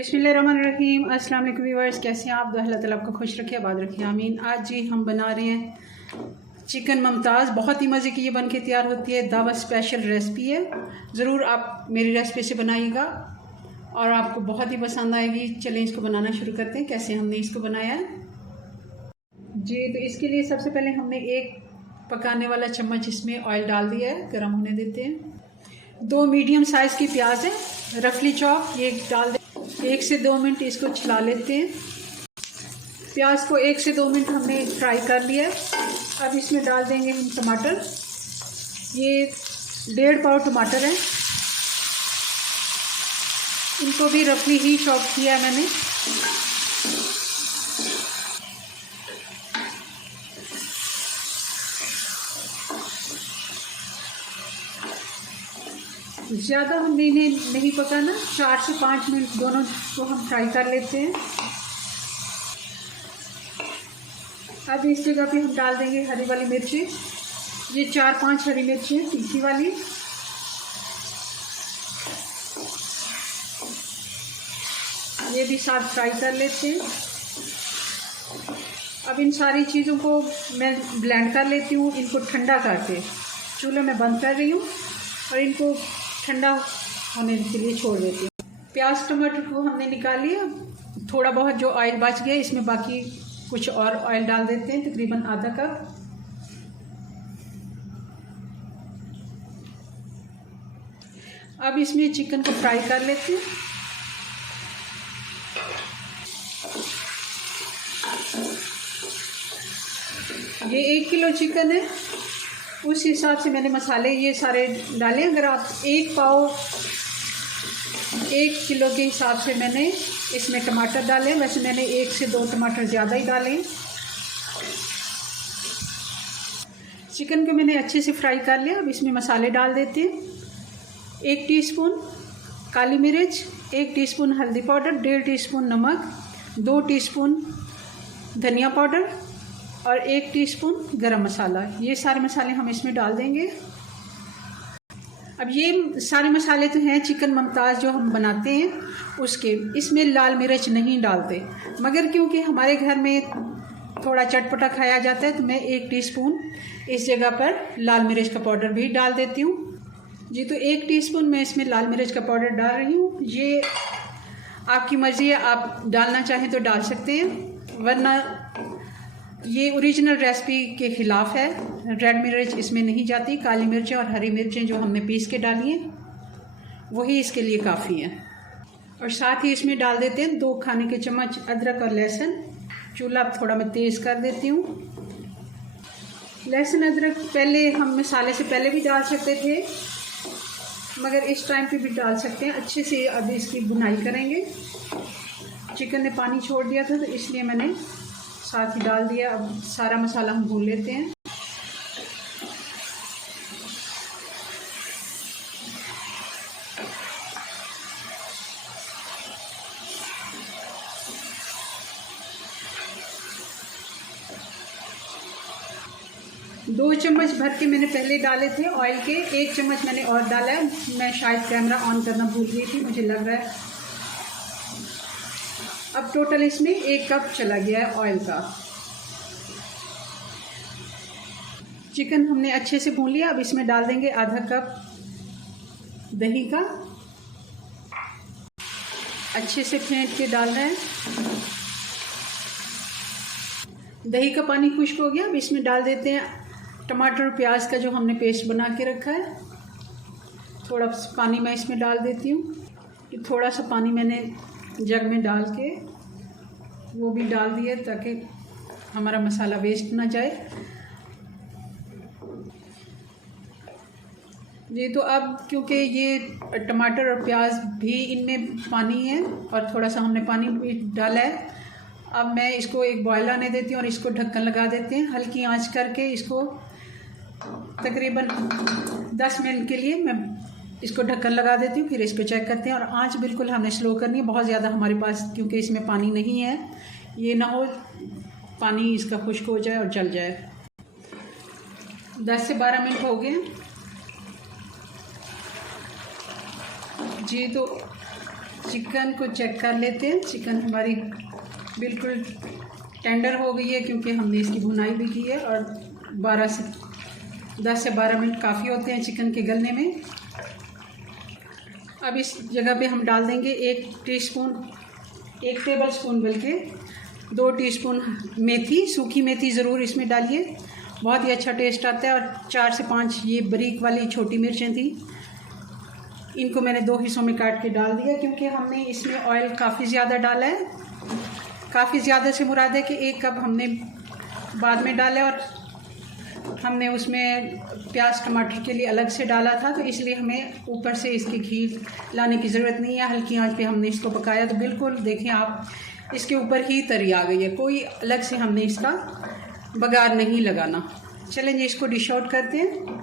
बिस्मिल्लाहिर्रहमानिर्रहीम। अस्सलाम वालेकुम व्यूअर्स, कैसे हैं आप? अल्लाह ताला आपको खुश रखे, आबाद रखे, आमीन। आज जी हम बना रहे हैं चिकन मुमताज़। बहुत ही मज़े की ये बन के तैयार होती है, दावत स्पेशल रेसिपी है। ज़रूर आप मेरी रेसिपी से बनाइएगा और आपको बहुत ही पसंद आएगी। चलें इसको बनाना शुरू करते हैं। कैसे हमने इसको बनाया है जी, तो इसके लिए सबसे पहले हमने एक पकाने वाला चम्मच इसमें ऑयल डाल दिया है, गर्म होने देते हैं। 2 मीडियम साइज़ की प्याज है, रफली चॉप, ये डाल दें। 1 से 2 मिनट इसको चला लेते हैं। प्याज को 1 से 2 मिनट हमने फ्राई कर लिया है। अब इसमें डाल देंगे हम टमाटर। ये 1.5 पाव टमाटर है, इनको भी रफली ही चॉप किया है मैंने। ज़्यादा हमने इन्हें नहीं पकाना, 4 से 5 मिनट दोनों को हम फ्राई कर लेते हैं। अब इस जगह पे हम डाल देंगे हरी वाली मिर्ची। ये 4-5 हरी मिर्ची है, तीखी वाली। ये भी साथ फ्राई कर लेते हैं। अब इन सारी चीज़ों को मैं ब्लेंड कर लेती हूँ, इनको ठंडा करके। चूल्हे में बंद कर रही हूँ और इनको ठंडा होने के लिए छोड़ देती हूँ। प्याज टमाटर को हमने निकाल लिया। थोड़ा बहुत जो ऑयल बच गया इसमें बाकी कुछ और ऑयल डाल देते हैं, तकरीबन आधा कप। अब इसमें चिकन को फ्राई कर लेते हैं। ये 1 किलो चिकन है, उस हिसाब से मैंने मसाले ये सारे डाले। अगर आप 1 किलो के हिसाब से मैंने इसमें टमाटर डाले, वैसे मैंने 1 से 2 टमाटर ज़्यादा ही डाले। चिकन को मैंने अच्छे से फ्राई कर लिया। अब इसमें मसाले डाल देते हैं। 1 टीस्पून काली मिर्च, 1 टीस्पून हल्दी पाउडर, 1.5 टीस्पून नमक, 2 टीस्पून धनिया पाउडर और 1 टीस्पून गरम मसाला। ये सारे मसाले हम इसमें डाल देंगे। अब ये सारे मसाले तो हैं चिकन मुमताज़ जो हम बनाते हैं उसके। इसमें लाल मिर्च नहीं डालते, मगर क्योंकि हमारे घर में थोड़ा चटपटा खाया जाता है तो मैं 1 टीस्पून इस जगह पर लाल मिर्च का पाउडर भी डाल देती हूँ जी। तो 1 टीस्पून मैं इसमें लाल मिर्च का पाउडर डाल रही हूँ। ये आपकी मर्ज़ी है, आप डालना चाहें तो डाल सकते हैं, वरना ये ओरिजिनल रेसिपी के ख़िलाफ़ है। रेड मिर्च इसमें नहीं जाती। काली मिर्चें और हरी मिर्चें जो हमने पीस के डाली हैं वही इसके लिए काफ़ी है। और साथ ही इसमें डाल देते हैं 2 खाने के चम्मच अदरक और लहसुन। चूल्हा थोड़ा मैं तेज़ कर देती हूँ। लहसुन अदरक पहले हम मसाले से पहले भी डाल सकते थे, मगर इस टाइम पे भी डाल सकते हैं। अच्छे से अब इसकी भुनाई करेंगे। चिकन ने पानी छोड़ दिया था तो इसलिए मैंने साथ ही डाल दिया। अब सारा मसाला हम भून लेते हैं। दो चम्मच भर के मैंने पहले डाले थे ऑयल के, 1 चम्मच मैंने और डाला है। मैं शायद कैमरा ऑन करना भूल गई थी, मुझे लग रहा है। अब टोटल इसमें 1 कप चला गया है ऑयल का। चिकन हमने अच्छे से भून लिया। अब इसमें डाल देंगे आधा कप दही का। अच्छे से फेंट के डालना है। दही का पानी खुश्क हो गया। अब इसमें डाल देते हैं टमाटर और प्याज का जो हमने पेस्ट बना के रखा है। थोड़ा पानी मैं इसमें डाल देती हूँ। थोड़ा सा पानी मैंने जग में डाल के वो भी डाल दिया ताकि हमारा मसाला वेस्ट ना जाए जी। तो अब क्योंकि ये टमाटर और प्याज भी इनमें पानी है और थोड़ा सा हमने पानी भी डाला है, अब मैं इसको एक बॉयल आने देती हूँ और इसको ढक्कन लगा देते हैं। हल्की आंच करके इसको तकरीबन 10 मिनट के लिए मैं इसको ढक्कन लगा देती हूँ। फिर इसको चेक करते हैं और आंच बिल्कुल हमने स्लो करनी है। बहुत ज़्यादा हमारे पास क्योंकि इसमें पानी नहीं है, ये ना हो पानी इसका खुश्क हो जाए और जल जाए। 10 से 12 मिनट हो गए जी। तो चिकन को चेक कर लेते हैं। चिकन हमारी बिल्कुल टेंडर हो गई है क्योंकि हमने इसकी भुनाई भी की है और 10 से 12 मिनट काफ़ी होते हैं चिकन के गलने में। अब इस जगह पे हम डाल देंगे 1 टेबल स्पून बल्कि 2 टीस्पून मेथी, सूखी मेथी ज़रूर इसमें डालिए, बहुत ही अच्छा टेस्ट आता है। और 4 से 5 ये बारीक वाली छोटी मिर्चें थी, इनको मैंने 2 हिस्सों में काट के डाल दिया क्योंकि हमने इसमें ऑयल काफ़ी ज़्यादा डाला है। काफ़ी ज़्यादा से मुराद है कि 1 कप हमने बाद में डाला और हमने उसमें प्याज टमाटर के लिए अलग से डाला था, तो इसलिए हमें ऊपर से इसकी घी लाने की ज़रूरत नहीं है। हल्की आंच पे हमने इसको पकाया तो बिल्कुल देखें आप, इसके ऊपर ही तरी आ गई है, कोई अलग से हमने इसका बघार नहीं लगाना। चलें जी, इसको डिश आउट करते हैं।